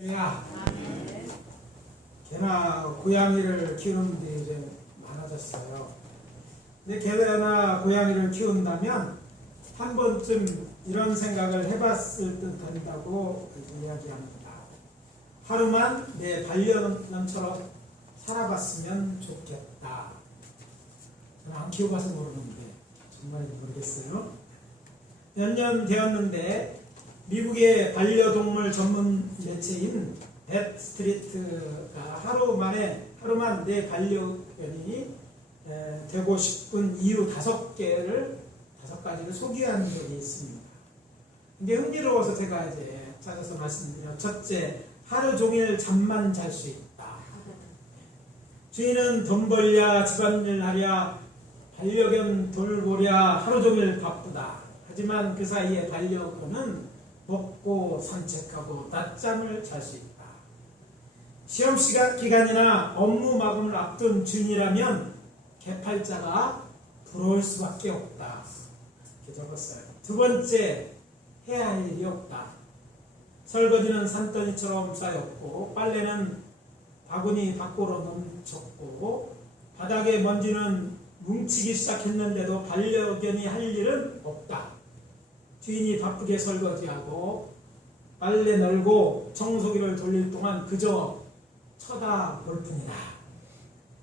야, 개나 고양이를 키우는 분들이 이제 많아졌어요. 근데 개나 고양이를 키운다면 한 번쯤 이런 생각을 해봤을 듯 한다고 이야기합니다. 하루만 내 반려견처럼 살아봤으면 좋겠다. 저는 안 키워봐서 모르는데 정말 모르겠어요. 몇 년 되었는데 미국의 반려동물 전문 매체인 펫 스트리트가 하루만 내 반려견이 되고 싶은 이유 5가지를 소개한 적이 있습니다. 이게 흥미로워서 제가 이제 찾아서 말씀드려요. 첫째, 하루 종일 잠만 잘 수 있다. 주인은 돈 벌랴 집안일 하랴 반려견 돌보랴 하루 종일 바쁘다. 하지만 그 사이에 반려견은 먹고 산책하고 낮잠을 잘 수 있다. 시험 기간이나 업무 마감을 앞둔 주인이라면 개팔자가 부러울 수밖에 없다. 이렇게 적었어요. 두 번째, 해야 할 일이 없다. 설거지는 산더미처럼 쌓였고 빨래는 바구니 밖으로 넘쳤고 바닥에 먼지는 뭉치기 시작했는데도 반려견이 할 일은 없다. 주인이 바쁘게 설거지하고 빨래 널고 청소기를 돌릴 동안 그저 쳐다볼 뿐이다.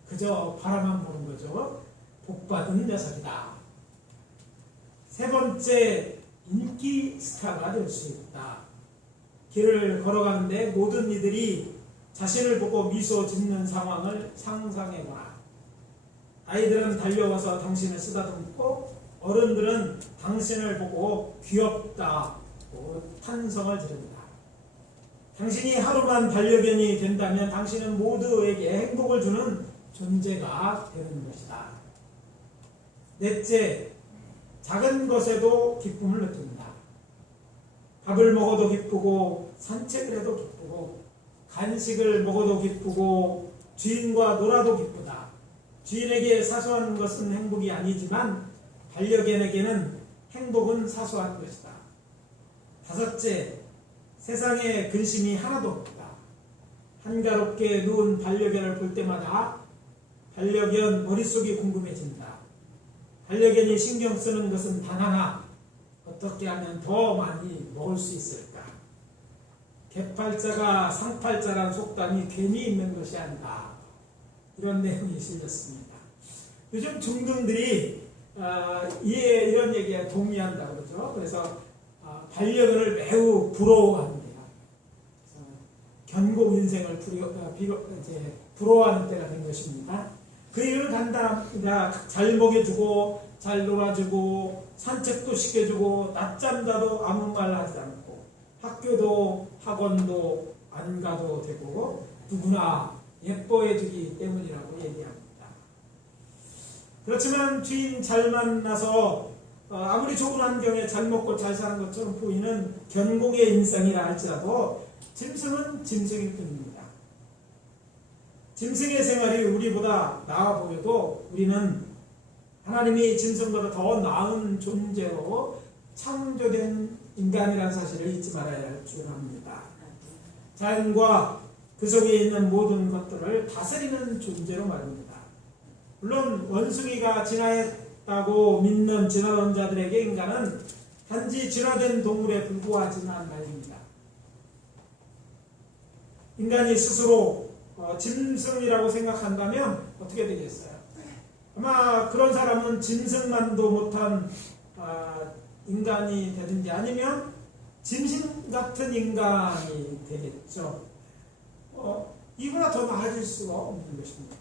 그저 바라만 보는 거죠. 복받은 녀석이다. 세 번째, 인기 스타가 될 수 있다. 길을 걸어가는데 모든 이들이 자신을 보고 미소 짓는 상황을 상상해보라. 아이들은 달려와서 당신을 쓰다듬고 어른들은 당신을 보고 귀엽다고 탄성을 지른다. 당신이 하루만 반려견이 된다면 당신은 모두에게 행복을 주는 존재가 되는 것이다. 넷째, 작은 것에도 기쁨을 느낀다. 밥을 먹어도 기쁘고 산책을 해도 기쁘고 간식을 먹어도 기쁘고 주인과 놀아도 기쁘다. 주인에게 사소한 것은 행복이 아니지만 반려견에게는 행복은 사소한 것이다. 다섯째, 세상에 근심이 하나도 없다. 한가롭게 누운 반려견을 볼 때마다 반려견 머릿속이 궁금해진다. 반려견이 신경 쓰는 것은 단 하나, 어떻게 하면 더 많이 먹을 수 있을까? 개팔자가 상팔자란 속담이 괜히 있는 것이 아니다. 이런 내용이 실렸습니다. 요즘 중등들이 이런 얘기에 동의한다고 그러죠. 그래서 반려견을 매우 부러워합니다. 견고 인생을 부러워하는 때가 된 것입니다. 그 이유는 간단합니다. 잘 먹여주고 잘 놀아주고 산책도 시켜주고 낮잠 자도 아무 말 하지 않고 학교도 학원도 안 가도 되고 누구나 예뻐해주기 때문이라고 얘기합니다. 그렇지만 주인 잘 만나서 아무리 좋은 환경에 잘 먹고 잘 사는 것처럼 보이는 견공의 인생이라 할지라도 짐승은 짐승일 뿐입니다. 짐승의 생활이 우리보다 나아 보여도 우리는 하나님이 짐승보다 더 나은 존재로 창조된 인간이라는 사실을 잊지 말아야 할 줄 압니다. 자연과 그 속에 있는 모든 것들을 다스리는 존재로 말입니다. 물론 원숭이가 진화했다고 믿는 진화론자들에게 인간은 단지 진화된 동물에 불과하지만 말입니다. 인간이 스스로 짐승이라고 생각한다면 어떻게 되겠어요? 아마 그런 사람은 짐승만도 못한 인간이 되든지 아니면 짐승 같은 인간이 되겠죠. 이보다 더 나아질 수가 없는 것입니다.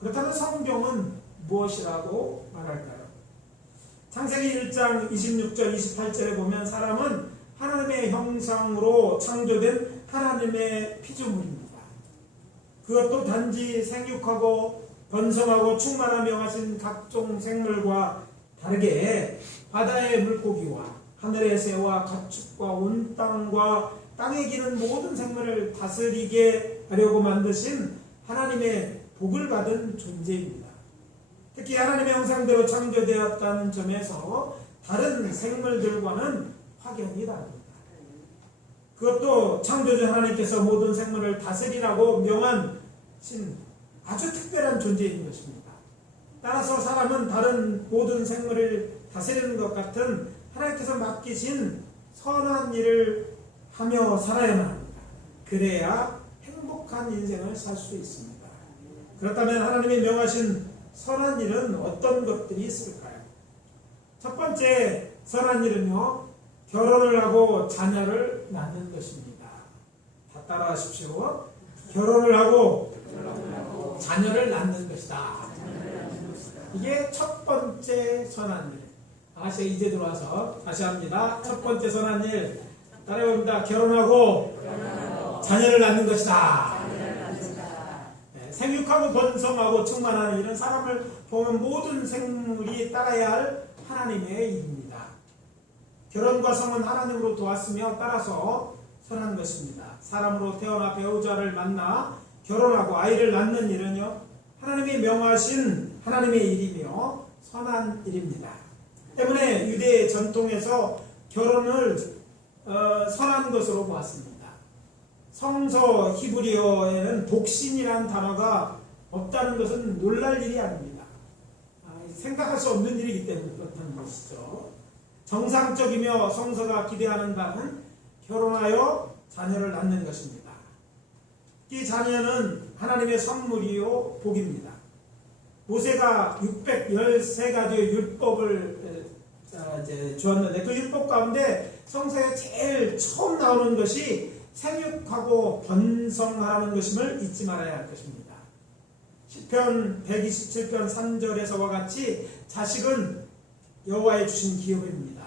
그렇다면 성경은 무엇이라고 말할까요? 창세기 1장 26절 28절에 보면 사람은 하나님의 형상으로 창조된 하나님의 피조물입니다. 그것도 단지 생육하고 번성하고 충만하며 하신 각종 생물과 다르게 바다의 물고기와 하늘의 새와 가축과 온 땅과 땅에 기는 모든 생물을 다스리게 하려고 만드신 하나님의 복을 받은 존재입니다. 특히 하나님의 형상대로 창조되었다는 점에서 다른 생물들과는 확연히 다릅니다. 그것도 창조주 하나님께서 모든 생물을 다스리라고 명하신 아주 특별한 존재인 것입니다. 따라서 사람은 다른 모든 생물을 다스리는 것 같은 하나님께서 맡기신 선한 일을 하며 살아야만 합니다. 그래야 행복한 인생을 살 수 있습니다. 그렇다면 하나님이 명하신 선한 일은 어떤 것들이 있을까요? 첫 번째 선한 일은요, 결혼을 하고 자녀를 낳는 것입니다. 다 따라하십시오. 결혼을 하고 자녀를 낳는 것이다. 이게 첫 번째 선한 일. 아가씨가 이제 들어와서 다시 합니다. 첫 번째 선한 일 따라해봅니다. 결혼하고 자녀를 낳는 것이다. 네, 생육하고 번성하고 충만하는 일은 사람을 보면 모든 생물이 따라야 할 하나님의 일입니다. 결혼과 성은 하나님으로부터 왔으며 따라서 선한 것입니다. 사람으로 태어나 배우자를 만나 결혼하고 아이를 낳는 일은요, 하나님이 명하신 하나님의 일이며 선한 일입니다. 때문에 유대 전통에서 결혼을 선한 것으로 보았습니다. 성서 히브리어에는 독신이라는 단어가 없다는 것은 놀랄 일이 아닙니다. 생각할 수 없는 일이기 때문에 그렇다는 것이죠. 정상적이며 성서가 기대하는 바는 결혼하여 자녀를 낳는 것입니다. 이 자녀는 하나님의 선물이요 복입니다. 모세가 613가지의 율법을 주었는데 그 율법 가운데 성서에 제일 처음 나오는 것이 생육하고 번성하라는 것임을 잊지 말아야 할 것입니다. 시편 127편 3절에서와 같이 자식은 여호와의 주신 기업입니다.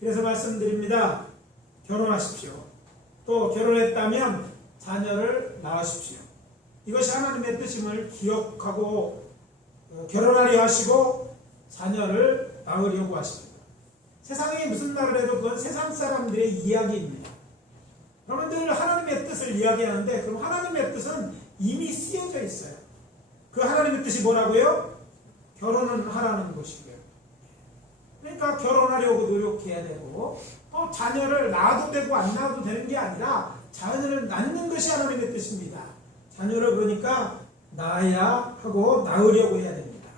그래서 말씀드립니다. 결혼하십시오. 또 결혼했다면 자녀를 낳으십시오. 이것이 하나님의 뜻임을 기억하고 결혼하려 하시고 자녀를 낳으려고 하십니다. 세상에 무슨 말을 해도 그건 세상 사람들의 이야기입니다. 그러면 늘 하나님의 뜻을 이야기하는데 그럼 하나님의 뜻은 이미 쓰여져 있어요. 그 하나님의 뜻이 뭐라고요? 결혼은 하라는 것이고요. 그러니까 결혼하려고 노력해야 되고 또 자녀를 낳아도 되고 안 낳아도 되는 게 아니라 자녀를 낳는 것이 하나님의 뜻입니다. 자녀를 그러니까 낳아야 하고 낳으려고 해야 됩니다.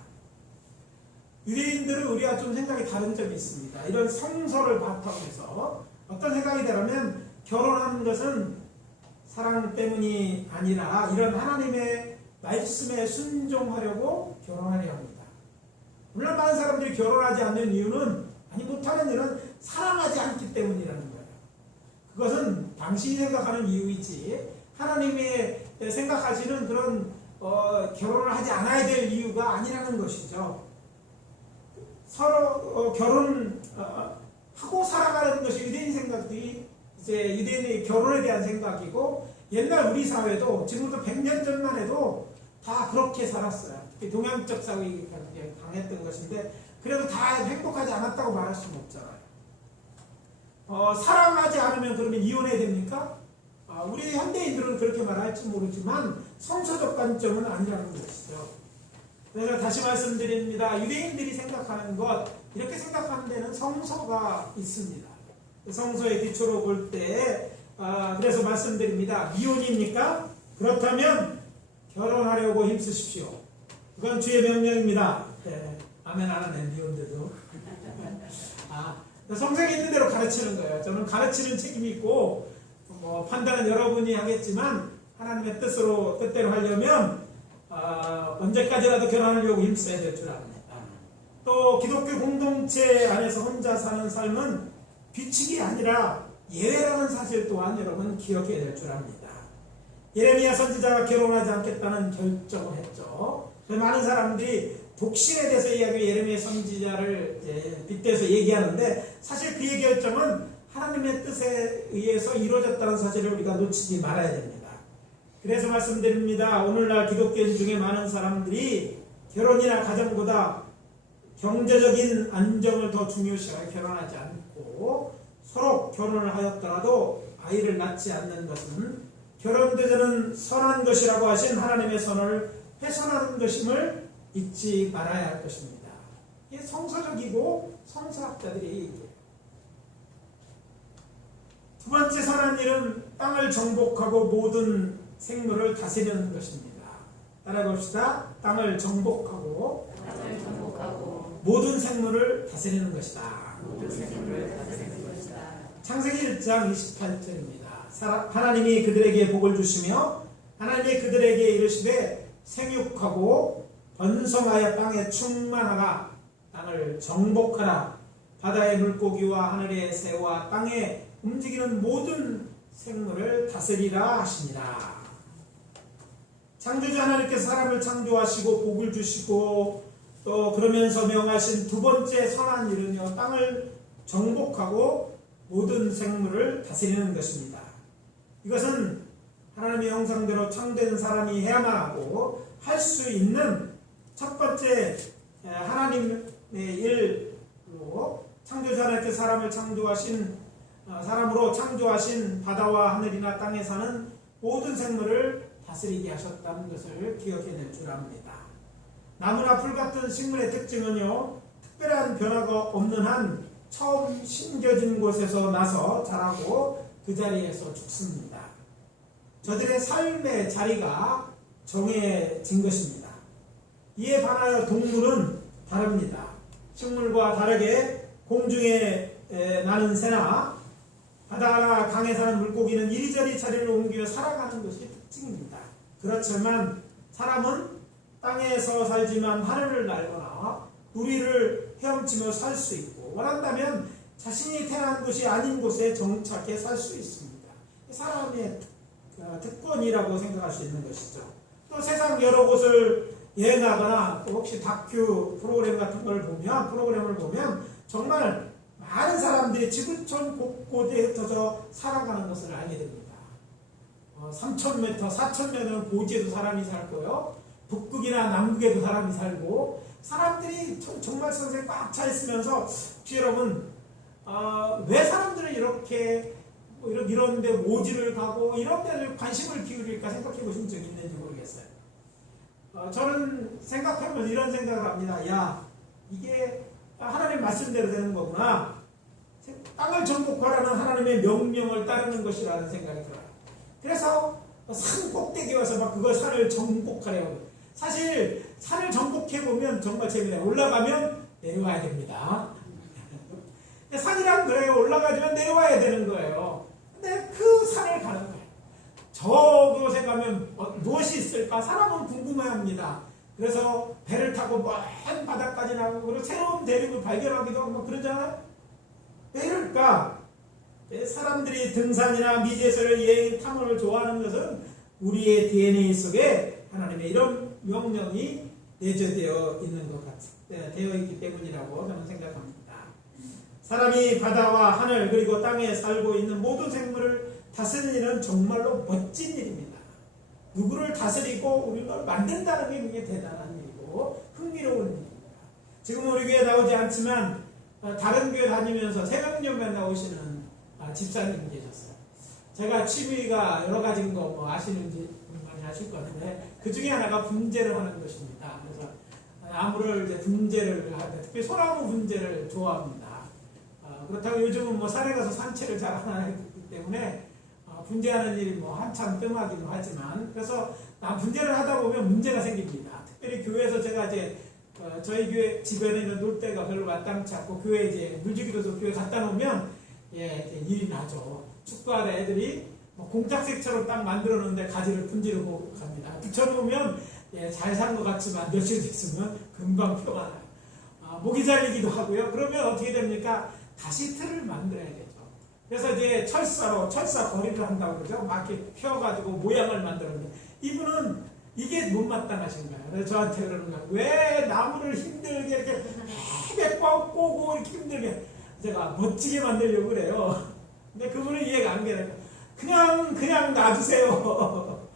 유대인들은 우리와 좀 생각이 다른 점이 있습니다. 이런 성서를 바탕에서 어떤 생각이 되라면 결혼하는 것은 사랑 때문이 아니라 이런 하나님의 말씀에 순종하려고 결혼하려 합니다. 물론 많은 사람들이 결혼하지 않는 이유는 못하는 이유는 사랑하지 않기 때문이라는 거예요. 그것은 당신이 생각하는 이유이지 하나님이 생각하시는 그런 결혼을 하지 않아야 될 이유가 아니라는 것이죠. 서로 결혼하고 살아가는 것이 유대인 생각들이 이제 유대인의 결혼에 대한 생각이고 옛날 우리 사회도 지금부터 100년 전만 해도 다 그렇게 살았어요. 동양적 사회가 강했던 것인데 그래도 다 행복하지 않았다고 말할 수는 없잖아요. 사랑하지 않으면 그러면 이혼해야 됩니까? 우리 현대인들은 그렇게 말할지 모르지만 성서적 관점은 아니라는 것이죠. 그래서 다시 말씀드립니다. 유대인들이 생각하는 것 이렇게 생각하는 데는 성서가 있습니다. 성서의 기초로 볼 때 그래서 말씀드립니다. 미혼입니까? 그렇다면 결혼하려고 힘쓰십시오. 그건 주의 명령입니다. 네. 아멘 안 하네 미혼들도. 성경에 있는 대로 가르치는 거예요. 저는 가르치는 책임이 있고 판단은 여러분이 하겠지만 하나님의 뜻대로 하려면 언제까지라도 결혼하려고 힘써야 될 줄 압니다. 또 기독교 공동체 안에서 혼자 사는 삶은 규칙이 아니라 예외라는 사실 또한 여러분 기억해야 될 줄 압니다. 예레미야 선지자가 결혼하지 않겠다는 결정을 했죠. 많은 사람들이 독신에 대해서 이야기하고 예레미야 선지자를 빗대서 얘기하는데 사실 그의 결정은 하나님의 뜻에 의해서 이루어졌다는 사실을 우리가 놓치지 말아야 됩니다. 그래서 말씀드립니다. 오늘날 기독교인 중에 많은 사람들이 결혼이나 가정보다 경제적인 안정을 더 중요시하여 결혼하지 않고 서로 결혼을 하였더라도 아이를 낳지 않는 것은 결혼되자는 선한 것이라고 하신 하나님의 선을 훼손하는 것임을 잊지 말아야 할 것입니다. 이게 성서적이고 성서학자들이 얘기해요. 두 번째 선한 일은 땅을 정복하고 모든 생물을 다스리는 것입니다. 따라해봅시다. 땅을 정복하고 모든 생물을 다스리는 것이다. 창세기 1장 28절입니다. 하나님이 그들에게 복을 주시며 하나님이 그들에게 이르시되 생육하고 번성하여 땅에 충만하라. 땅을 정복하라. 바다의 물고기와 하늘의 새와 땅에 움직이는 모든 생물을 다스리라 하시니라. 창조주 하나님께서 사람을 창조하시고 복을 주시고 또 그러면서 명하신 두 번째 선한 일은요, 땅을 정복하고 모든 생물을 다스리는 것입니다. 이것은 하나님의 형상대로 창조된 사람이 해야만 하고 할 수 있는 첫 번째 하나님의 일로, 창조주 하나님께서 사람을 사람으로 창조하신 바다와 하늘이나 땅에 사는 모든 생물을 다스리게 하셨다는 것을 기억해야 될 줄 압니다. 나무나 풀 같은 식물의 특징은요, 특별한 변화가 없는 한 처음 심겨진 곳에서 나서 자라고 그 자리에서 죽습니다. 저들의 삶의 자리가 정해진 것입니다. 이에 반하여 동물은 다릅니다. 식물과 다르게 공중에 나는 새나 바다나 강에 사는 물고기는 이리저리 자리를 옮겨 살아가는 것이 특징입니다. 그렇지만 사람은 땅에서 살지만 하늘을 날거나 우리를 헤엄치며 살 수 있고, 원한다면 자신이 태어난 곳이 아닌 곳에 정착해 살 수 있습니다. 사람의 특권이라고 생각할 수 있는 것이죠. 또 세상 여러 곳을 여행하거나 또 혹시 다큐 프로그램을 보면 정말 많은 사람들이 지구촌 곳곳에 흩어져 살아가는 것을 알게 됩니다. 3,000m, 4,000m는 고지에도 사람이 살고요, 북극이나 남극에도 사람이 살고, 사람들이 정말 선생님 꽉 차 있으면서, 혹시 여러분 왜 사람들은 이렇게 이런 데 오지를 가고 이런 데를 관심을 기울일까 생각해 보신 적이 있는지 모르겠어요. 저는 생각하면 이런 생각을 합니다. 야, 이게 하나님 말씀대로 되는 거구나. 땅을 정복하라는 하나님의 명령을 따르는 것이라는 생각이 들어요. 그래서 산 꼭대기 와서 막 그걸 산을 정복하려고. 사실 산을 정복해보면 정말 재미나요. 올라가면 내려와야 됩니다. 산이란 그래요. 올라가지만 내려와야 되는 거예요. 근데 그 산을 가는 거예요. 저곳에 가면 무엇이 있을까? 사람은 궁금해합니다. 그래서 배를 타고 먼 바다까지 나가고, 그리고 새로운 대륙을 발견하기도 하고 그러잖아요. 왜 이럴까? 사람들이 등산이나 미지에서를 여행 탐험을 좋아하는 것은 우리의 DNA 속에 하나님의 이런 명령이 내재되어 있는 것 되어 있기 때문이라고 저는 생각합니다. 사람이 바다와 하늘 그리고 땅에 살고 있는 모든 생물을 다스리는 일은 정말로 멋진 일입니다. 누구를 다스리고 우리를 만든다는 게 그게 대단한 일이고 흥미로운 일입니다. 지금 우리 교회에 나오지 않지만 다른 교회 다니면서 새벽녘에 나오시는 집사님 계셨어요. 제가 취미가 여러 가지인 거 뭐 아시는지 많이 아실 것 같은데, 그 중에 하나가 분재를 하는 것입니다. 그래서 나무를 이제 분재를 하는데 특히 소나무 분재를 좋아합니다. 그렇다고 요즘은 뭐 산에 가서 산채를 잘 안 하기 때문에 분재하는 일이 뭐 한참 뜸하기도 하지만, 그래서 분재를 하다 보면 문제가 생깁니다. 특별히 교회에서 제가 이제 저희 교회 집에는 있는 놀대가 별로 마땅치 않고 교회 이제 물주기로도 교회 갖다 놓으면 이제 일이 나죠. 축구하다 애들이 뭐 공작색처럼 딱 만들어 놓는데 가지를 분지르고 갑니다. 붙여놓으면 잘 산 것 같지만 며칠 있으면 금방 표가 나요. 목이 잘리기도 하고요. 그러면 어떻게 됩니까? 다시 틀을 만들어야 되죠. 그래서 이제 철사 거리를 한다고 그러죠. 막 이렇게 펴가지고 모양을 만들었는데, 이분은 이게 못마땅하신 거예요. 그래서 저한테 그러는 거예요. 왜 나무를 힘들게 이렇게 헤매 꼬고 이렇게 힘들게, 제가 멋지게 만들려고 그래요. 근데 그분은 이해가 안 되는 거예요. 그냥 놔주세요.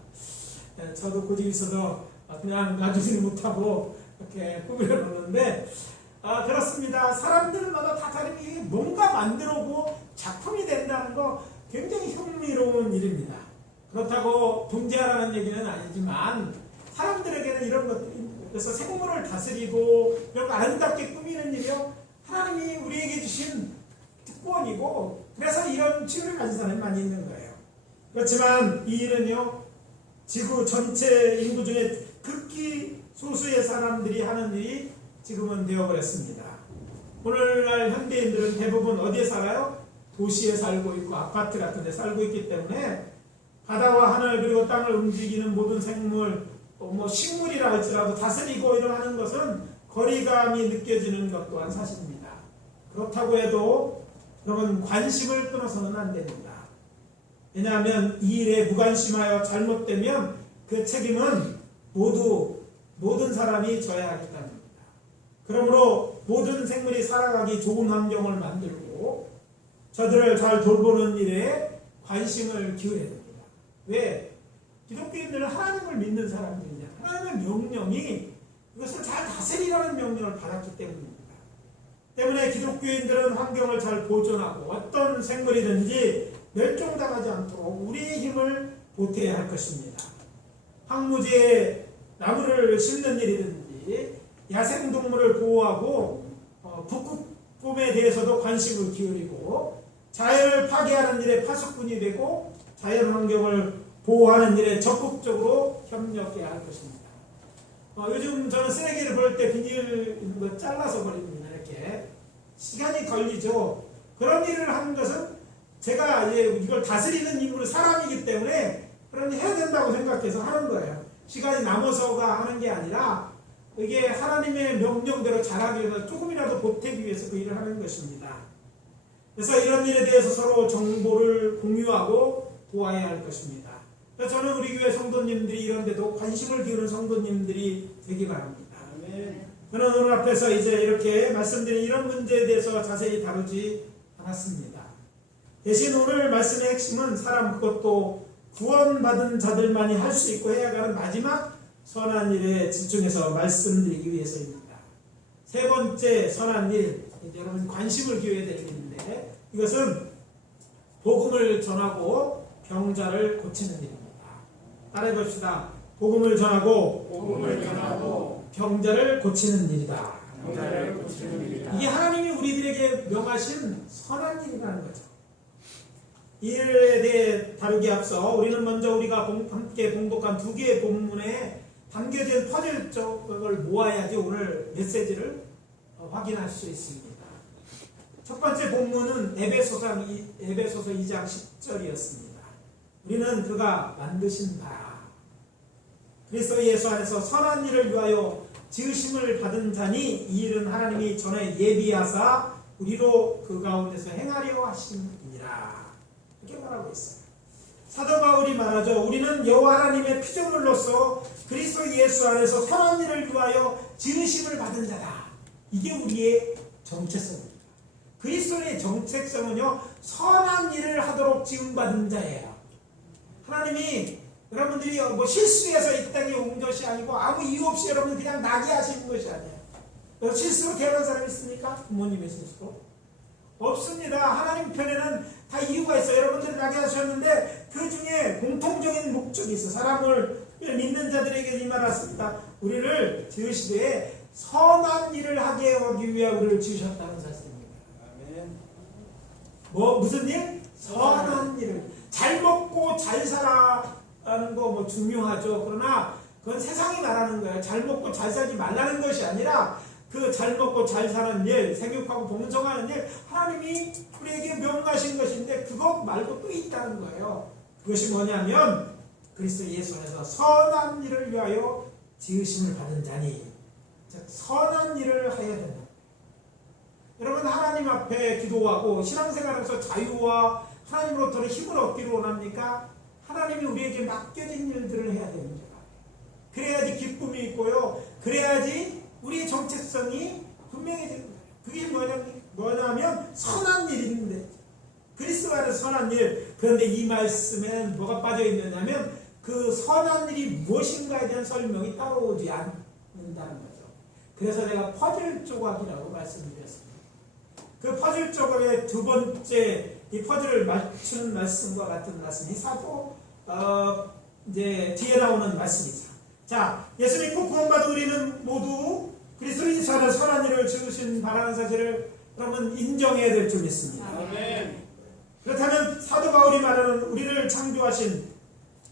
저도 고집이 있어서 그냥 놔주지는 못하고 이렇게 꾸밀어 놓는데, 그렇습니다. 사람들마다 다 다르게 뭔가 만들어고 작품이 된다는 거 굉장히 흥미로운 일입니다. 그렇다고 분재하라는 얘기는 아니지만 사람들에게는 이런 것들이, 그래서 생물을 다스리고 이런 거 아름답게 꾸미는 일이요, 하나님이 우리에게 주신 특권이고 그래서 이런 취미를 가진 사람이 많이 있는 거예요. 그렇지만 이 일은요, 지구 전체 인구 중에 극히 소수의 사람들이 하는 일이 지금은 되어버렸습니다. 오늘날 현대인들은 대부분 어디에 살아요? 도시에 살고 있고 아파트 같은 데 살고 있기 때문에 바다와 하늘 그리고 땅을 움직이는 모든 생물, 뭐 식물이라 할지라도 다스리고 이런 하는 것은 거리감이 느껴지는 것 또한 사실입니다. 그렇다고 해도 여러분 관심을 끊어서는 안 됩니다. 왜냐하면 이 일에 무관심하여 잘못되면 그 책임은 모든 사람이 져야 하기 때문입니다. 그러므로 모든 생물이 살아가기 좋은 환경을 만들고 저들을 잘 돌보는 일에 관심을 기울여야 됩니다. 왜? 기독교인들은 하나님을 믿는 사람들이냐. 하나님의 명령이 이것을 잘 다스리라는 명령을 받았기 때문입니다. 때문에 기독교인들은 환경을 잘 보존하고 어떤 생물이든지 멸종당하지 않도록 우리의 힘을 보태야 할 것입니다. 황무지에 나무를 심는 일이든지 야생동물을 보호하고 북극곰에 대해서도 관심을 기울이고 자연을 파괴하는 일에 파수꾼이 되고 자연환경을 보호하는 일에 적극적으로 협력해야 할 것입니다. 요즘 저는 쓰레기를 버릴 때 비닐 있는 거 잘라서 버립니다. 이렇게 시간이 걸리죠. 그런 일을 하는 것은 제가 이걸 다스리는 인물 사람이기 때문에 그런 일 해야 된다고 생각해서 하는 거예요. 시간이 남아서가 하는 게 아니라 이게 하나님의 명령대로 잘하기 위해서 조금이라도 보태기 위해서 그 일을 하는 것입니다. 그래서 이런 일에 대해서 서로 정보를 공유하고 도와야 할 것입니다. 그래서 저는 우리 교회 성도님들이 이런 데도 관심을 기울이는 성도님들이 되기 바랍니다. 저는 오늘 앞에서 이제 이렇게 말씀드린 이런 문제에 대해서 자세히 다루지 않았습니다. 대신 오늘 말씀의 핵심은 사람 그것도 구원받은 자들만이 할 수 있고 해야 하는 마지막 선한 일에 집중해서 말씀드리기 위해서입니다. 세 번째 선한 일, 여러분 관심을 기울여야 될 일인데 이것은 복음을 전하고 병자를 고치는 일입니다. 따라해 봅시다. 복음을 전하고 병자를 고치는 일이다. 이게 하나님이 우리들에게 명하신 선한 일이라는 거죠. 이 일에 대해 다루기 앞서 우리는 먼저 우리가 함께 봉독한 두 개의 본문에 담겨진 퍼즐적을 모아야지 오늘 메시지를 확인할 수 있습니다. 첫 번째 본문은 에베소서 2장 10절이었습니다. 우리는 그가 만드신 바 그리스도 예수 안에서 선한 일을 위하여 지으심을 받은 자니 이 일은 하나님이 전에 예비하사 우리로 그 가운데서 행하려 하심이니라. 이렇게 말하고 있어요. 사도 바울이 말하죠. 우리는 여호와 하나님의 피조물로서 그리스도 예수 안에서 선한 일을 위하여 지으심을 받은 자다. 이게 우리의 정체성입니다. 그리스도의 정체성은요, 선한 일을 하도록 지음받은 자예요. 하나님이 여러분들이 뭐 실수해서 이 땅에 온 것이 아니고 아무 이유 없이 여러분 그냥 나게 하시는 것이 아니에요. 실수로 태어난 사람이 있습니까? 부모님의 실수로? 없습니다. 하나님 편에는 다 이유가 있어요. 여러분들 나게 하셨는데 그 중에 공통적인 목적이 있어요. 사람을 믿는 자들에게 이 말 하십니다. 우리를 지으시되 선한 일을 하게 하기 위해 우리를 지으셨다는 사실입니다. 무슨 일? 선한 일을. 잘 먹고 잘 살아가는 거 뭐 중요하죠. 그러나 그건 세상이 말하는 거예요. 잘 먹고 잘 살지 말라는 것이 아니라 그 잘 먹고 잘 사는 일, 생육하고 봉성하는 일 하나님이 우리에게 명하신 것인데 그것 말고 또 있다는 거예요. 그것이 뭐냐면 그리스도 예수 안에서 선한 일을 위하여 지으심을 받은 자니, 즉 선한 일을 해야 된다. 여러분 하나님 앞에 기도하고 신앙생활에서 자유와 하나님으로부터 힘을 얻기를 원합니까? 하나님이 우리에게 맡겨진 일들을 해야 됩니다. 그래야지 기쁨이 있고요. 그래야지 우리의 정체성이 분명해지는 거예요. 그게 뭐냐면 선한 일인데 그리스도 안에서 선한 일. 그런데 이 말씀에는 뭐가 빠져 있느냐면 그 선한 일이 무엇인가에 대한 설명이 따라오지 않는다는 거죠. 그래서 제가 퍼즐 조각이라고 말씀드렸습니다. 그 퍼즐 조각의 두 번째 이 퍼즐을 맞추는 말씀과 같은 말씀이 사도 이제 뒤에 나오는 말씀이죠. 자, 예수 믿고 구원받은 우리는 모두 그리스도 예수 안에서 선한 일을 지으신 바라는 사실을 그러면 인정해야 될 줄 믿습니다. 아멘. 그렇다면 사도 바울이 말하는 우리를 창조하신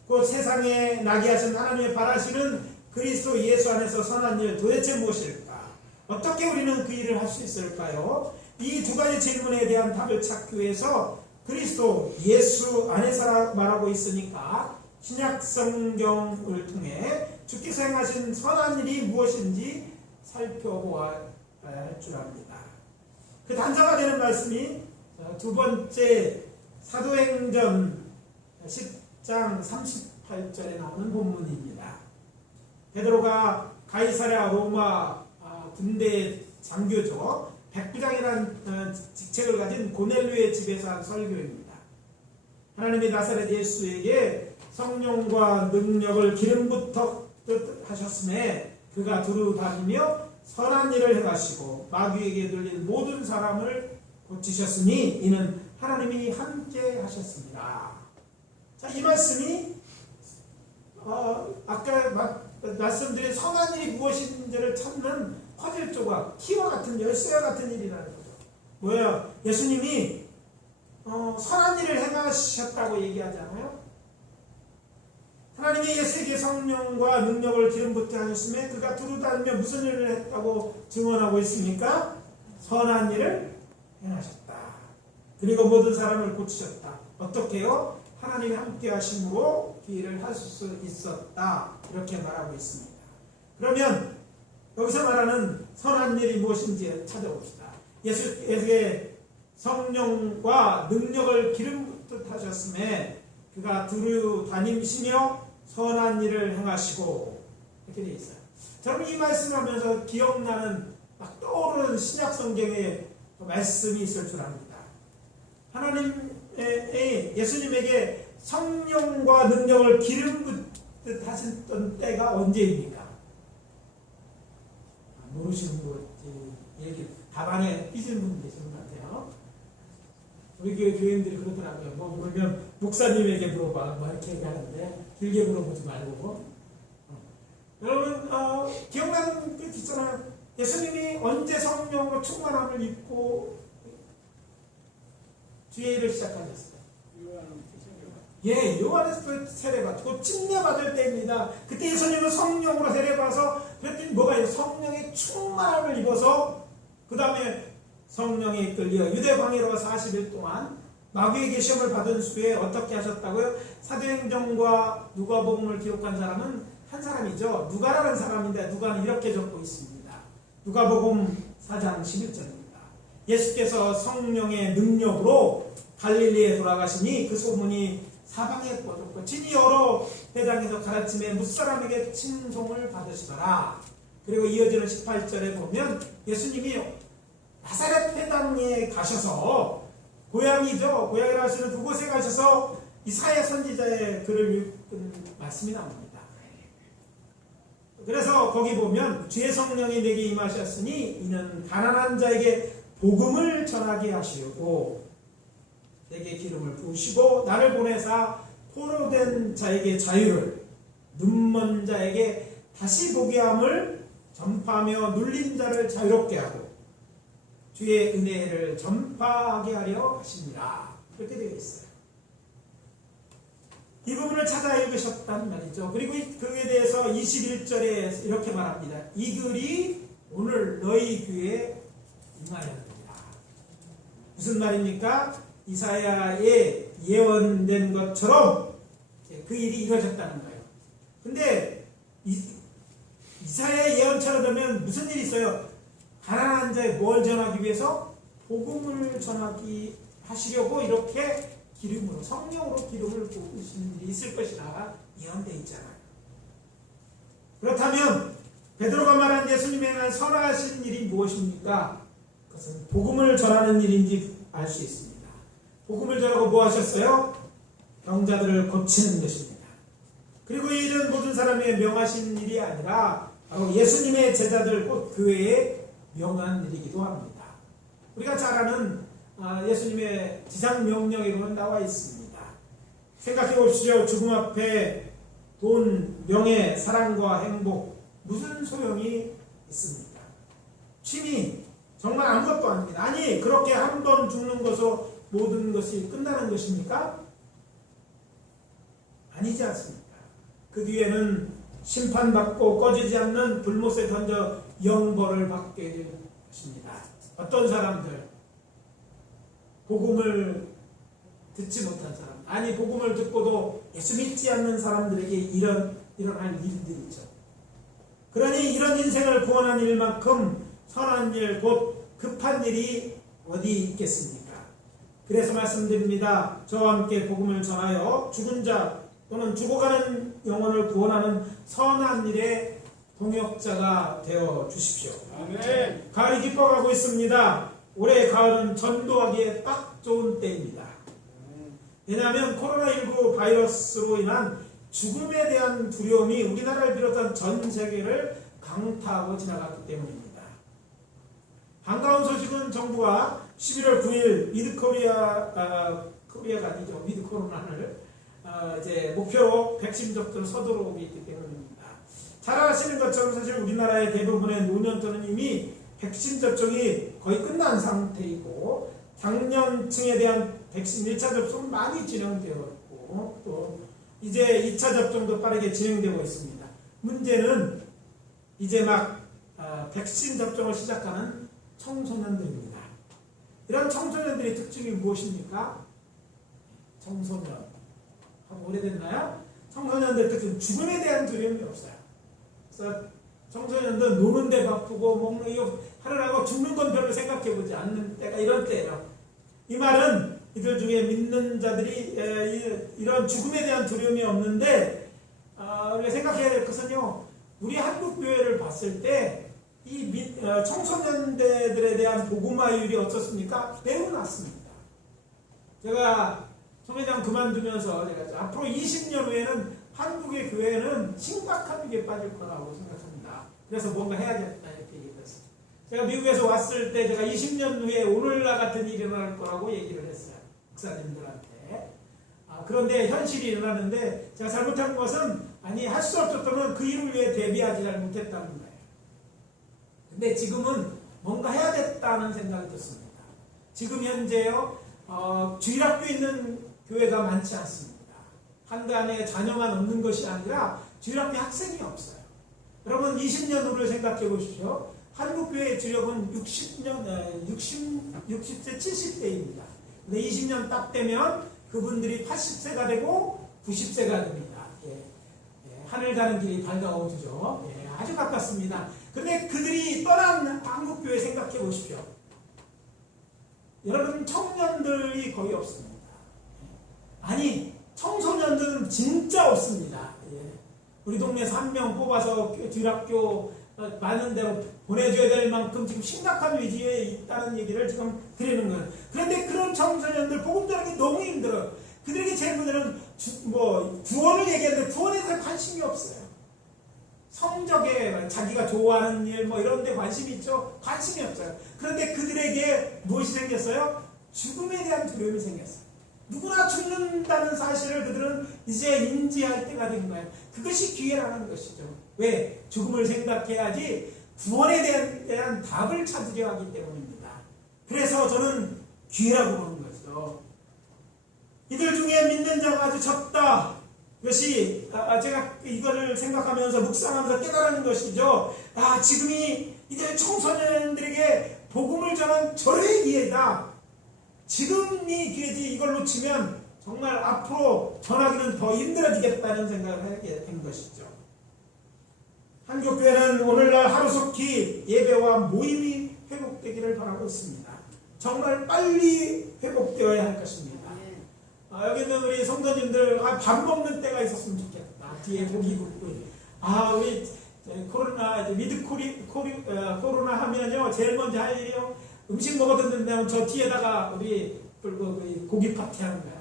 곧 세상에 나게 하신 하나님의 바라시는 그리스도 예수 안에서 선한 일 도대체 무엇일까? 어떻게 우리는 그 일을 할 수 있을까요? 이 두 가지 질문에 대한 답을 찾기 위해서 그리스도 예수 안에서 말하고 있으니까 신약 성경을 통해 주께서 행하신 선한 일이 무엇인지 살펴보아야 할 줄 압니다. 그 단서가 되는 말씀이 두 번째 사도행전 10장 38절에 나오는 본문입니다. 베드로가 가이사랴 로마 군대 장교죠. 백부장이라는 직책을 가진 고넬료의 집에서 한 설교입니다. 하나님이 나사렛 예수에게 성령과 능력을 기름 붓듯 하셨음에 그가 두루 다니며 선한 일을 행하시고 마귀에게 들린 모든 사람을 고치셨으니 이는 하나님이 함께 하셨습니다. 자, 이 말씀이 아까 말씀드린 선한 일이 무엇인지를 찾는 퍼즐 조각, 키와 같은 열쇠와 같은 일이라는 거죠. 뭐예요? 예수님이 선한 일을 행하셨다고 얘기하잖아요. 하나님이 예수에게 성령과 능력을 기름 붓게 하셨음에 그가 두루 다니며 무슨 일을 했다고 증언하고 있습니까? 선한 일을 행하셨다. 그리고 모든 사람을 고치셨다. 어떻게요? 하나님이 함께 하심으로 그 일을 할 수 있었다. 이렇게 말하고 있습니다. 그러면 여기서 말하는 선한 일이 무엇인지 찾아봅시다. 예수의 성령과 능력을 기름 붓듯 하셨음에 그가 두루 다니시며 선한 일을 행하시고 이렇게 되어 있어요. 저는 이 말씀을 하면서 기억나는 막 떠오르는 신약 성경의 말씀이 있을 줄 압니다. 하나님의 예수님에게 성령과 능력을 기름 붓듯 하셨던 때가 언제입니까? 모르시는 분, 얘기 답안에 삐진 분 계시는 것 같아요. 우리 교회 교인들이 그러더라고요. 뭐 물으면 목사님에게 물어봐. 뭐 이렇게 얘기하는데 길게 물어보지 말고. 여러분 기억나는 게 있잖아요. 예수님이 언제 성령으로 충만함을 입고 주의 일을 시작하셨어요? 요한에서 세례받고 침례받을 때입니다. 그때 예수님은 성령으로 세례받아서 그랬더니 뭐가 있어요? 성령의 충만함을 입어서 그 다음에 성령에 이끌려 유대 광야로 40일 동안 마귀에게 시험을 받은 후에 어떻게 하셨다고요? 사도행전과 누가복음을 기록한 사람은 한 사람이죠. 누가라는 사람인데 누가는 이렇게 적고 있습니다. 누가복음 4장 11절입니다. 예수께서 성령의 능력으로 갈릴리에 돌아가시니 그 소문이 사방에 퍼졌고 진이 여러 회당에서 가르침에 무사람에게 칭송을 받으시더라. 그리고 이어지는 18절에 보면 예수님이 나사렛 회당에 가셔서 고향이죠. 고향이라 하시는 그곳에 가셔서 이사야 선지자의 글을 읽은 말씀이 나옵니다. 그래서 거기 보면 주의 성령이 내게 임하셨으니 이는 가난한 자에게 복음을 전하게 하시려고 내게 기름을 부으시고 나를 보내사 포로된 자에게 자유를 눈먼 자에게 다시 보게 함을 전파하며 눌린 자를 자유롭게 하고 주의 은혜를 전파하게 하려 하십니다. 그렇게 되어 있어요. 이 부분을 찾아 읽으셨단 말이죠. 그리고 그에 대해서 21절에 이렇게 말합니다. 이 글이 오늘 너희 귀에 임하였느니라. 무슨 말입니까? 이사야에 예언된 것처럼 그 일이 이루어졌다는 거예요. 근데 이사야의 예언처럼 되면 무슨 일이 있어요? 가난한 자에 뭘 전하기 위해서? 복음을 전하기 하시려고 이렇게 기름으로 성령으로 기름을 부으시는 일이 있을 것이라 예언되어 있잖아요. 그렇다면 베드로가 말한 예수님의 행한 선하신 일이 무엇입니까? 그것은 복음을 전하는 일인지 알 수 있습니다. 복음을 전하고 뭐 하셨어요? 병자들을 고치는 것입니다. 그리고 이 일은 모든 사람의 명하신 일이 아니라 바로 예수님의 제자들 곧 교회에 명한 일이기도 합니다. 우리가 잘 아는 예수님의 지상명령에는 나와 있습니다. 생각해 보십시오. 죽음 앞에 돈, 명예, 사랑과 행복 무슨 소용이 있습니까? 취미, 정말 아무것도 아닙니다. 아니 그렇게 한 번 죽는 것으로 모든 것이 끝나는 것입니까? 아니지 않습니까? 그 뒤에는 심판받고 꺼지지 않는 불못에 던져 영벌을 받게 될 것입니다. 어떤 사람들, 복음을 듣지 못한 사람, 아니 복음을 듣고도 예수 믿지 않는 사람들에게 일어날 일들이죠. 그러니 이런 인생을 구원한 일만큼 선한 일, 곧 급한 일이 어디 있겠습니까? 그래서 말씀드립니다. 저와 함께 복음을 전하여 죽은 자 또는 죽어가는 영혼을 구원하는 선한 일의 동역자가 되어 주십시오. 아멘. 가을이 깊어가고 있습니다. 올해 가을은 전도하기에 딱 좋은 때입니다. 왜냐하면 코로나19 바이러스로 인한 죽음에 대한 두려움이 우리나라를 비롯한 전 세계를 강타하고 지나갔기 때문입니다. 반가운 소식은 정부가 11월 9일 코리아가 아니죠. 미드 코로나를 이제 목표로 백신 접종 서두르고 있기 때문입니다. 잘 아시는 것처럼 사실 우리나라의 대부분의 노년층은 이미 백신 접종이 거의 끝난 상태이고 장년층에 대한 백신 1차 접종은 많이 진행되었고 또 이제 2차 접종도 빠르게 진행되고 있습니다. 문제는 이제 막 백신 접종을 시작하는 청소년들입니다. 이런 청소년들의 특징이 무엇입니까? 청소년 오래됐나요? 청소년들 특징 죽음에 대한 두려움이 없어요. 그래서 청소년들 노는데 바쁘고 먹는 거 하느라고 죽는 건 별로 생각해보지 않는 때가 이런 때예요. 이 말은 이들 중에 믿는 자들이 이런 죽음에 대한 두려움이 없는데 우리가 생각해야 될 것은요. 우리 한국 교회를 봤을 때 이 청소년들에 대한 복음화율이 어떻습니까? 매우 낮습니다. 제가 소매장 그만두면서 제가 앞으로 20년 후에는 한국의 교회는 심각한 위기에 빠질 거라고 생각합니다. 그래서 뭔가 해야겠다 이렇게 얘기했어요. 제가 미국에서 왔을 때 제가 20년 후에 오늘날 같은 일이 일어날 거라고 얘기를 했어요. 목사님들한테. 그런데 현실이 일어나는데 제가 잘못한 것은 할 수 없었다면 그 일을 위해 대비하지 잘 못했다는 거예요. 근데 지금은 뭔가 해야겠다는 생각이 듭니다. 지금 현재요 주일학교 있는 교회가 많지 않습니다. 한간에 자녀만 없는 것이 아니라 주일학교 학생이 없어요. 여러분 20년 후를 생각해 보십시오. 한국교회의 주력은 60세, 70세입니다. 근데 20년 딱 되면 그분들이 80세가 되고 90세가 됩니다. 하늘 가는 길이 밝아오죠. 아주 가깝습니다. 그런데 그들이 떠난 한국교회 생각해 보십시오. 여러분 청년들이 거의 없습니다. 청소년들은 진짜 없습니다. 우리 동네에서 한 명 뽑아서 주일학교 많은 데로 보내줘야 될 만큼 지금 심각한 위기에 있다는 얘기를 지금 드리는 거예요. 그런데 그런 청소년들 복음 전하기 너무 힘들어요. 그들에게 제일 문제는 구원을 얘기하는데 구원에 대해 관심이 없어요. 성적에 자기가 좋아하는 일 이런 데 관심이 있죠? 관심이 없어요. 그런데 그들에게 무엇이 생겼어요? 죽음에 대한 두려움이 생겼어요. 누구나 죽는다는 사실을 그들은 이제 인지할 때가 된 거예요. 그것이 기회라는 것이죠. 왜? 죽음을 생각해야지 구원에 대한 답을 찾으려 하기 때문입니다. 그래서 저는 기회라고 보는 거죠. 이들 중에 믿는 자가 아주 적다. 이것이 제가 이거를 생각하면서 묵상하면서 깨달은 것이죠. 지금이 이들 청소년들에게 복음을 전한 절의 기회다. 지금이 기회지 이걸 놓치면 정말 앞으로 전하기는 더 힘들어지겠다는 생각을 하게 된 것이죠. 한국교회는 오늘날 하루속히 예배와 모임이 회복되기를 바라고 있습니다. 정말 빨리 회복되어야 할 것입니다. 여기 있는 우리 성도님들 밥 먹는 때가 있었으면 좋겠다. 뒤에 고기 굽고 우리 코로나 미드 코로나 하면요 제일 먼저 할 일이요 음식 먹어듣는 데는 저 뒤에다가 우리 고기 파티 하는 거야.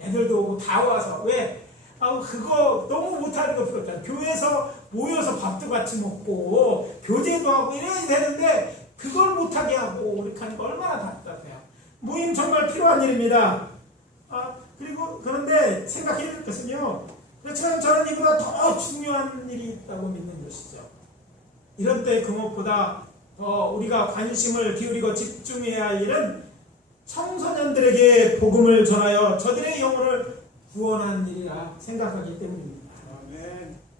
애들도 오고 다 와서 왜? 그거 너무 못하는 거 부럽다. 교회에서 모여서 밥도 같이 먹고 교제도 하고 이래야 되는데 그걸 못하게 하고 이렇게 하는 거 얼마나 답답해요. 모임 정말 필요한 일입니다. 그런데 생각해야 될 것은요. 그렇지만 저는 이보다 더 중요한 일이 있다고 믿는 것이죠. 이런 때 그 무엇보다 우리가 관심을 기울이고 집중해야 할 일은 청소년들에게 복음을 전하여 저들의 영혼을 구원하는 일이라 생각하기 때문입니다.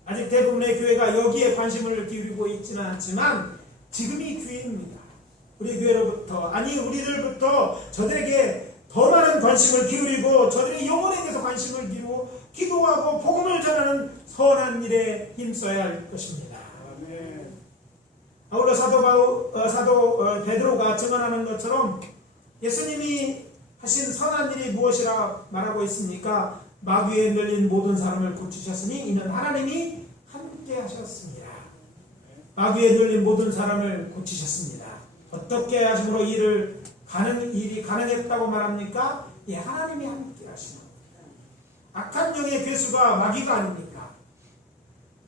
아직 대부분의 교회가 여기에 관심을 기울이고 있지는 않지만 지금이 기회입니다. 우리 교회로부터, 아니 우리들부터 저들에게 더 많은 관심을 기울이고 저들의 영혼에 대해서 관심을 기울이고 기도하고 복음을 전하는 선한 일에 힘써야 할 것입니다. 아울러 사도 베드로가 증언하는 것처럼 예수님이 하신 선한 일이 무엇이라 말하고 있습니까? 마귀에 눌린 모든 사람을 고치셨으니 이는 하나님이 함께 하셨습니다. 마귀에 눌린 모든 사람을 고치셨습니다. 어떻게 하심으로 일이 가능했다고 말합니까? 예, 하나님이 함께 하시는 겁니다. 악한 영의 괴수가 마귀가 아닙니까?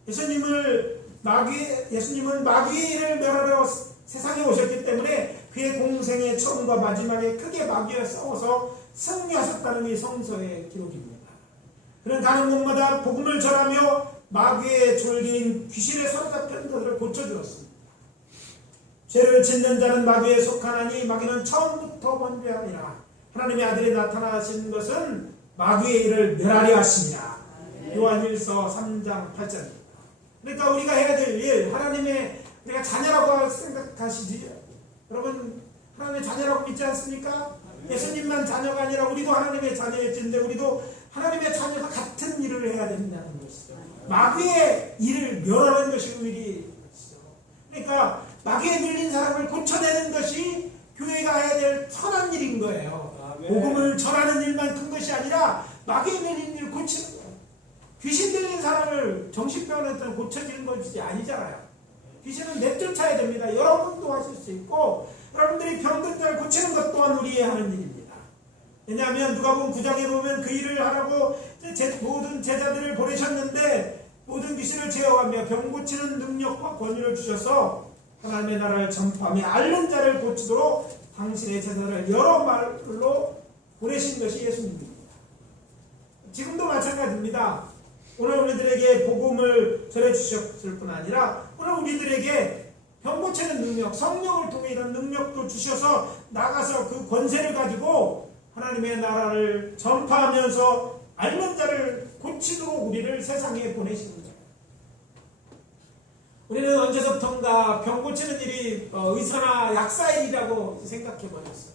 예수님은 마귀를 멸하러 세상에 오셨기 때문에 그의 공생의 처음과 마지막에 크게 마귀와 싸워서 승리하셨다는 이 성서의 기록입니다. 그는 가는 곳마다 복음을 전하며 마귀의 졸린 귀신에 사로잡힌 자들을 고쳐주었습니다. 죄를 짓는 자는 마귀에 속하나니 마귀는 처음부터 번뇌하니라. 하나님의 아들이 나타나신 것은 마귀의 일을 멸하려 하십니다. 요한일서 3장 8절입니다. 그러니까 우리가 해야 될 일, 하나님의 우리가 자녀라고 생각하시지? 여러분 하나님의 자녀라고 믿지 않습니까? 예수님만 자녀가 아니라 우리도 하나님의 자녀일진데 우리도 하나님의 자녀가 같은 일을 해야 된다는 것이죠. 마귀의 일을 멸하는 것이 의리인 것이죠. 그러니까 마귀에 눌린 사람을 고쳐내는 것이 교회가 해야 될 선한 일인 거예요. 복음을 전하는 일만 큰 것이 아니라 마귀에 눌린 일을 고치는 거예요. 귀신 들린 사람을 정신병원에 고쳐지는 것이 아니잖아요. 귀신은 내쫓아야 됩니다. 여러분도 하실 수 있고 여러분들이 병든 자를 고치는 것 또한 우리의 하는 일입니다. 왜냐하면 누가복음 9장에 보면 그 일을 하라고 모든 제자들을 보내셨는데 모든 귀신을 제어하며 병 고치는 능력과 권위를 주셔서 하나님의 나라를 전파하며 앓는 자를 고치도록 당신의 제자들을 여러 말로 보내신 것이 예수님입니다. 지금도 마찬가지입니다. 오늘 우리들에게 복음을 전해주셨을 뿐 아니라 오늘 우리들에게 병 고치는 능력, 성령을 통해 이런 능력도 주셔서 나가서 그 권세를 가지고 하나님의 나라를 전파하면서 앓는 자를 고치도록 우리를 세상에 보내시는 거예요. 우리는 언제서부턴가 병 고치는 일이 의사나 약사의 일이라고 생각해 버렸어요.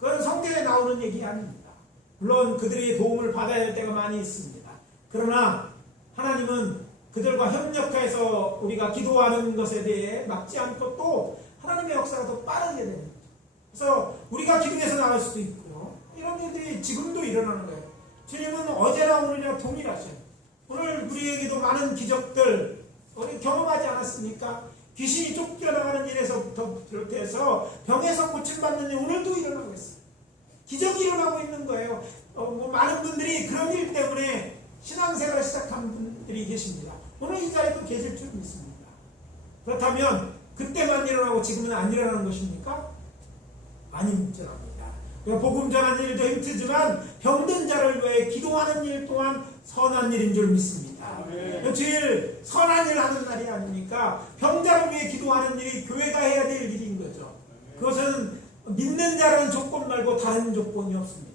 그건 성경에 나오는 얘기 아닙니다. 물론 그들이 도움을 받아야 할 때가 많이 있습니다. 그러나 하나님은 그들과 협력해서 우리가 기도하는 것에 대해 막지 않고 또 하나님의 역사가 더 빠르게 됩니다. 그래서 우리가 기도해서 나갈 수도 있고요. 이런 일들이 지금도 일어나는 거예요. 주님은 어제나 오늘이나 동일하셔요. 오늘 우리에게도 많은 기적들 우리 경험하지 않았습니까? 귀신이 쫓겨나가는 일에서부터 비롯해서 병에서 고침받는 일 오늘도 일어나고 있어요. 기적이 일어나고 있는 거예요. 많은 분들이 그런 일 때문에 신앙생활을 시작한 분들이 계십니다. 오늘 이 자리도 계실 줄 믿습니다. 그렇다면 그때만 일어나고 지금은 안 일어나는 것입니까? 아닙니다. 복음 전하는 일도 힘들지만 병든 자를 위해 기도하는 일 또한 선한 일인 줄 믿습니다. 주일 선한 일 하는 날이 아닙니까? 병자를 위해 기도하는 일이 교회가 해야 될 일인 거죠. 그것은 믿는 자라는 조건 말고 다른 조건이 없습니다.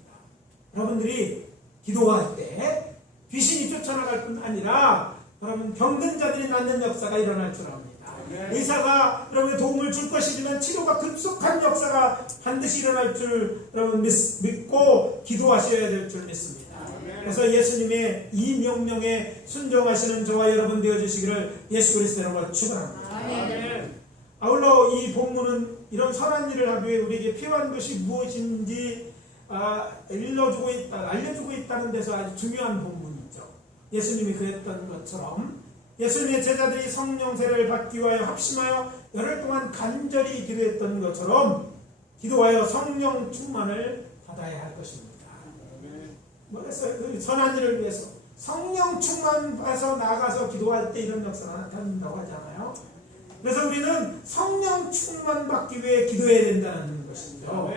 여러분들이 기도할 때 귀신이 쫓아나갈 뿐 아니라 여러분 병든 자들이 낫는 역사가 일어날 줄 압니다. 의사가 여러분의 도움을 줄 것이지만 치료가 급속한 역사가 반드시 일어날 줄 여러분 믿고 기도하셔야 될 줄 믿습니다. 그래서 예수님의 이 명령에 순종하시는 저와 여러분 되어주시기를 예수 그리스도로 축원합니다. 아울러 이 본문은 이런 선한 일을 하기 위해 우리에게 필요한 것이 무엇인지 알려주고 있다는 데서 아주 중요한 본문이죠. 예수님이 그랬던 것처럼 예수님의 제자들이 성령세를 받기 위하여 합심하여 열흘 동안 간절히 기도했던 것처럼 기도하여 성령 충만을 받아야 할 것입니다. 뭐랬어요? 선한 일을 위해서 성령 충만 받아서 나가서 기도할 때 이런 역사가 나타난다고 하잖아요. 그래서 우리는 성령 충만 받기 위해 기도해야 된다는 것이죠.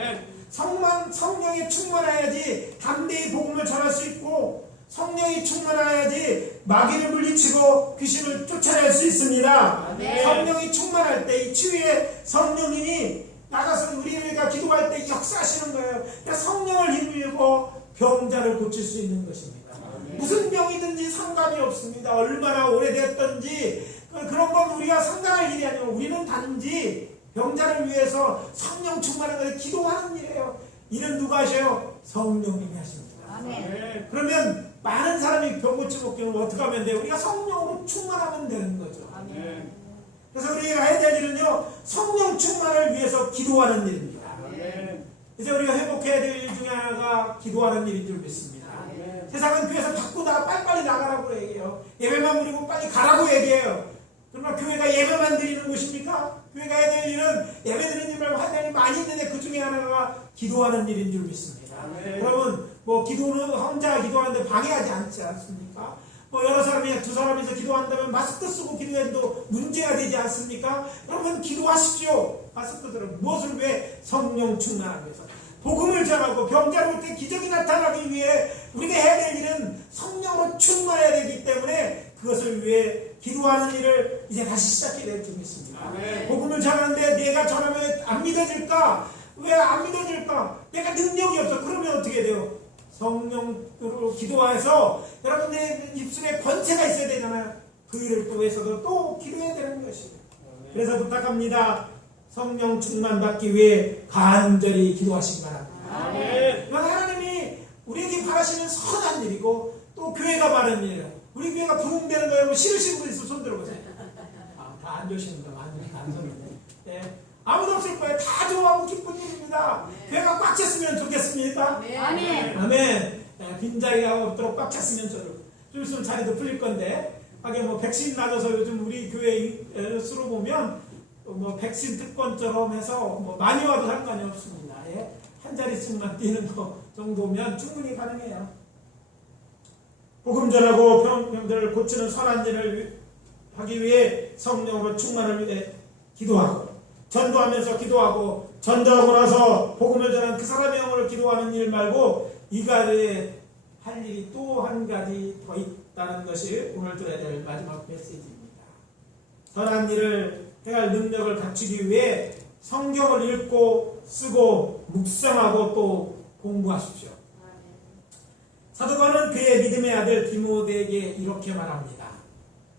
성령이 충만해야지 담대히 복음을 전할 수 있고 성령이 충만해야지 마귀를 물리치고 귀신을 쫓아낼 수 있습니다. 아멘. 성령이 충만할 때 이 치유의 성령님이 나가서 우리가 기도할 때 역사하시는 거예요. 그러니까 성령을 힘입고 병자를 고칠 수 있는 것입니다. 아멘. 무슨 병이든지 상관이 없습니다. 얼마나 오래됐든지 그런 건 우리가 상관할 일이 아니고 우리는 단지 병자를 위해서 성령 충만한 것을 기도하는 일이에요. 이는 누가 하셔요? 성령님이 하십니다. 아멘. 그러면 많은 사람이 병 고치고 없기는 어떻게 하면 돼요? 우리가 성령으로 충만하면 되는 거죠. 아멘. 그래서 우리가 해야 될 일은요, 성령 충만을 위해서 기도하는 일입니다. 아멘. 이제 우리가 회복해야 될 일 중에 하나가 기도하는 일인 줄 믿습니다. 아멘. 세상은 교회에서 자꾸 빨리빨리 나가라고 얘기해요. 예배만 드리고 빨리 가라고 얘기해요. 그러나 교회가 예배만 드리는 곳입니까? 교회가 해야 될 일은 예배 드리는 일 말고 하는 일이 많이 있는데 그 중에 하나가 기도하는 일인 줄 믿습니다. 아멘. 여러분, 뭐 기도는 혼자 기도하는데 방해하지 않지 않습니까? 뭐 여러 사람이 두 사람이서 기도한다면 마스크 쓰고 기도해도 문제가 되지 않습니까? 여러분 기도하십시오. 마스크들은 무엇을 위해? 성령 충만하기 위해서. 복음을 전하고 병자를 올 때 기적이 나타나기 위해 우리가 해야 될 일은 성령으로 충만해야 되기 때문에 그것을 위해 기도하는 일을 이제 다시 시작해야 될 줄 믿습니다. 아멘. 복음을 전하는데 내가 전하면 안 믿어질까? 왜 안 믿어질까? 내가 능력이 없어. 그러면 어떻게 돼요? 성령으로 기도해서 여러분의 입술에 권세가 있어야 되잖아요. 그 일을 또 해서도 또 기도해야 되는 것이에요. 그래서 부탁합니다. 성령 충만 받기 위해 간절히 기도하시기 바랍니다. 아멘. 이건 하나님이 우리에게 바라시는 선한 일이고 또 교회가 바라는 일이에요. 우리 교회가 부흥되는 거예요. 싫으신 분 있어 손 들어보세요. 다 안 좋으시는 거 안 좋은데. 네. 아무도 없을 거예요. 다 좋아하고 기쁜 일입니다. 교회가 꽉 찼으면 좋겠습니다. 아멘. 아멘. 빈자리가 없도록 꽉 찼으면 좀 있으면 자리도 풀릴 건데 하긴 뭐 백신 맞아서 요즘 우리 교회 수로 보면 뭐 백신 특권처럼 해서 뭐 많이 와도 상관이 없습니다. 예? 한 자릿수만 뛰는 거 정도면 충분히 가능해요. 복음 전하고 병들을 고치는 선한 일을 하기 위해 성령으로 충만을 위해 기도하고 전도하면서 기도하고 전도하고 나서 복음을 전한 그 사람의 영혼을 기도하는 일 말고 이 가지에 할 일이 또 한 가지 더 있다는 것이 오늘 들어야 될 마지막 메시지입니다. 선한 일을 행할 능력을 갖추기 위해 성경을 읽고 쓰고 묵상하고 또 공부하십시오. 사도 바울은 그의 믿음의 아들 디모데에게 이렇게 말합니다.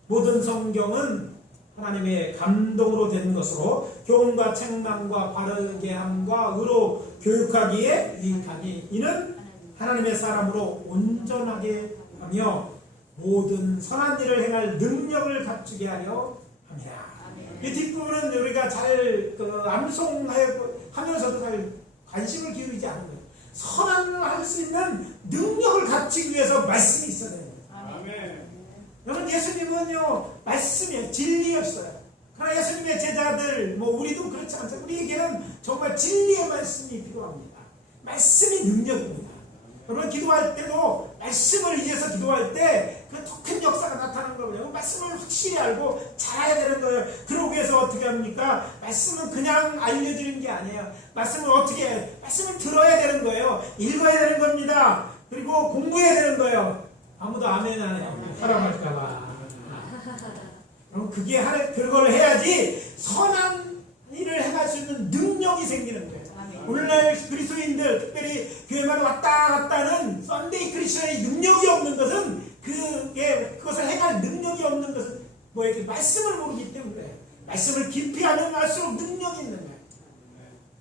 모든 성경은 하나님의 감동으로 된 것으로 교훈과 책망과 바르게 함과 의로 교육하기에 유익하니 이는 하나님의 사람으로 온전하게 하며 모든 선한 일을 행할 능력을 갖추게 하려 합니다. 이 뒷부분은 우리가 잘 암송하면서도 잘 관심을 기울이지 않는 거예요. 선한 일을 할 수 있는 능력을 갖추기 위해서 말씀이 있어야 돼요. 아멘. 여러분 예수님은요 말씀이에요. 진리였어요. 그러나 예수님의 제자들 뭐 우리도 그렇지 않습니다. 우리에게는 정말 진리의 말씀이 필요합니다. 말씀이 능력입니다. 여러분 기도할 때도 말씀을 위해서 기도할 때 그 큰 역사가 나타나는 거거든요. 말씀을 확실히 알고 잘해야 되는 거예요. 그러기 위해서 어떻게 합니까? 말씀은 그냥 알려주는 게 아니에요. 말씀을 어떻게 해요? 말씀을 들어야 되는 거예요. 읽어야 되는 겁니다. 그리고 공부해야 되는 거예요. 아무도 아멘 안 해요. 사랑할까봐. 그럼 그걸 해야지 선한 일을 행할 수 있는 능력이 생기는 거예요. 오늘날 그리스도인들 특별히 교회만 왔다 갔다는 썬데이 크리스천의 능력이 없는 것은 그것을 행할 능력이 없는 것은 뭐예요? 말씀을 모르기 때문에 말씀을 깊이 하면 할수록 능력이 있는 거예요.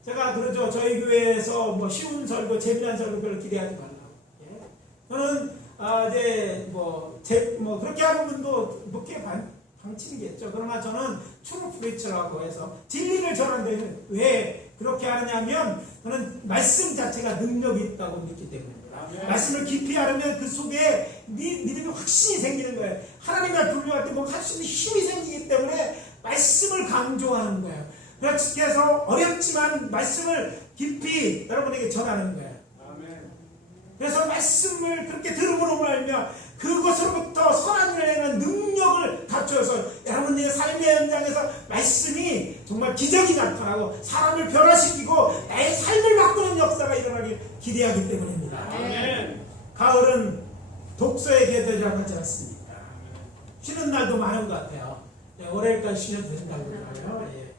제가 그러죠. 저희 교회에서 뭐 쉬운 설교, 재미난 설교 별로 기대하지 말라고. 예? 저는 이제 그렇게 하는 분도 몇개 방침이겠죠. 그러나 저는 트루 프리처라고 해서 진리를 전하는데 왜 그렇게 하느냐면 저는 말씀 자체가 능력이 있다고 믿기 때문입니다. 말씀을 깊이 알으면 그 속에 믿음이 확신이 생기는 거예요. 하나님 앞에 불교할 때 뭐 할 수 있는 힘이 생기기 때문에 말씀을 강조하는 거예요. 그래서 어렵지만 말씀을 깊이 여러분에게 전하는 거예요. 그래서 말씀을 그렇게 들음으로 말며 그것으로부터 선한 일을 행하는 능력을 갖춰서 여러분의 삶의 현장에서 말씀이 정말 기적이 나타나고 사람을 변화시키고 나의 삶을 바꾸는 역사가 일어나길 기대하기 때문입니다. 아멘. 가을은 독서의 계절이라고 하지 않습니까? 쉬는 날도 많은 것 같아요. 월요일까지 쉬면 된다고 그러나요? 예.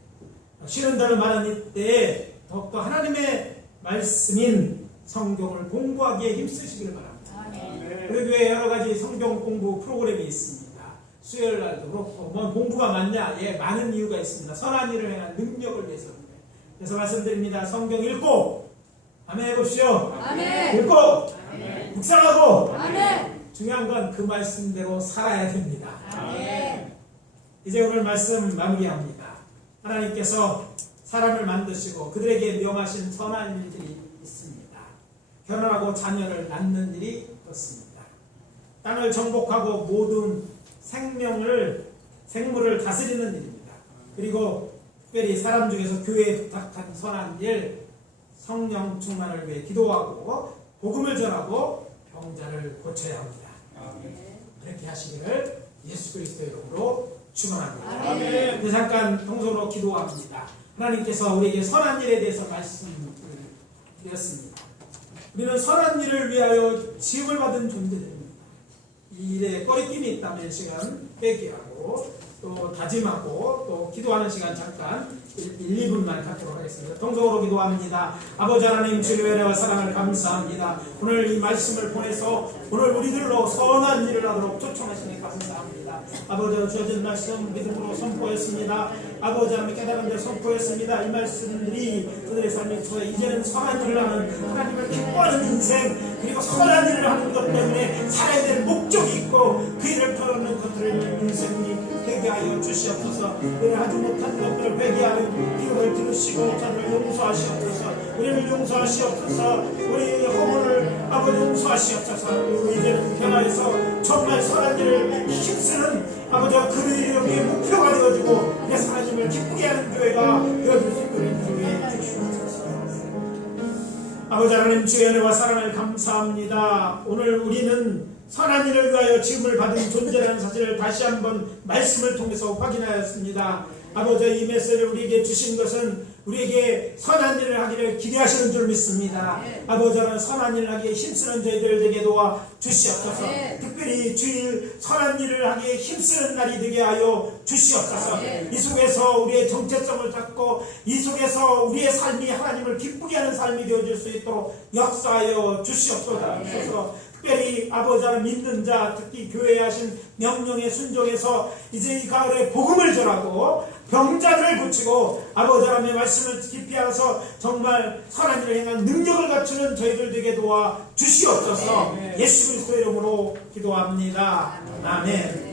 쉬는 날도 많은 이때에 더욱더 하나님의 말씀인 성경을 공부하기에 힘쓰시기를 바랍니다. 아멘. 우리 교회에 여러 가지 성경 공부 프로그램이 있습니다. 수요일 날도 그렇고, 뭐 공부가 많냐? 예, 많은 이유가 있습니다. 선한 일을 행한 능력을 위해서. 그래서 말씀드립니다. 성경 읽고, 아멘 해보시오. 아멘. 읽고, 아멘. 묵상하고, 아멘. 중요한 건 그 말씀대로 살아야 됩니다. 아멘. 이제 오늘 말씀 마무리합니다. 하나님께서 사람을 만드시고 그들에게 명하신 선한 일들이 있습니다. 결혼하고 자녀를 낳는 일이 그렇습니다. 땅을 정복하고 모든 생물을 다스리는 일입니다. 그리고 특별히 사람 중에서 교회에 부탁한 선한 일, 성령 충만을 위해 기도하고 복음을 전하고 병자를 고쳐야 합니다. 그렇게 하시기를 예수 그리스도의 이름으로 축원합니다. 아멘. 네, 잠깐 통성으로 기도합니다. 하나님께서 우리에게 선한 일에 대해서 말씀을 드렸습니다. 우리는 선한 일을 위하여 지음을 받은 존재들입니다. 이 일에 꺼리낌이 있다면 시간 빼기하고 또 다짐하고 또 기도하는 시간 잠깐 1, 2분만 갖도록 하겠습니다. 통성으로 기도합니다. 아버지 하나님 주의 은혜와 사랑을 감사합니다. 오늘 이 말씀을 보내서 오늘 우리들로 선한 일을 하도록 초청하시니 감사합니다. 아버지 주어진 말씀 믿음으로 선포했습니다. 아버지 하나님 깨달은 데 선포했습니다. 이 말씀들이 그들의 삶에 저의 이제는 선한 일을 하는 하나님을 기뻐하는 인생 그리고 선한 일을 하는 것 때문에 살아야 될 목적이 있고 그 일을 털어놓는 것들을 인생이 회개하여 주시옵소서. 우리를 하지 못한 것들을 회개하는 기도를 들으시고 저를 용서하시옵소서. 우리를 용서하시옵소서. 우리의 허물을 아버지 용서하시옵소서. 그리고 이제는 변화해서 정말 선한 일을 힘쓰는 아버지 그 이름이 목표가 되어지고 그래서 하나님을 기쁘게 하는 교회가 되어질 수 있도록 교회에 주시옵소서. 아버지 하나님 주의 은혜와 사랑을 감사합니다. 오늘 우리는 선한 일을 위하여 지음을 받은 존재라는 사실을 다시 한번 말씀을 통해서 확인하였습니다. 아버지 이 메시지를 우리에게 주신 것은 우리에게 선한 일을 하기를 기대하시는 줄 믿습니다. 아버지는 선한 일을 하기에 힘쓰는 저희들 되게 도와 주시옵소서. 특별히 주일 선한 일을 하기에 힘쓰는 날이 되게 하여 주시옵소서. 이 속에서 우리의 정체성을 잡고 이 속에서 우리의 삶이 하나님을 기쁘게 하는 삶이 되어질 수 있도록 역사하여 주시옵소서. 특별히 아버지 하나님 믿는 자 특히 교회에 하신 명령에 순종해서 이제 이 가을에 복음을 전하고 병자를 고치고 아버지 하나님의 말씀을 깊이 알아서 정말 선한 일을 행한 능력을 갖추는 저희들 되게 도와 주시옵소서. 예수 그리스도 이름으로 기도합니다. 아멘.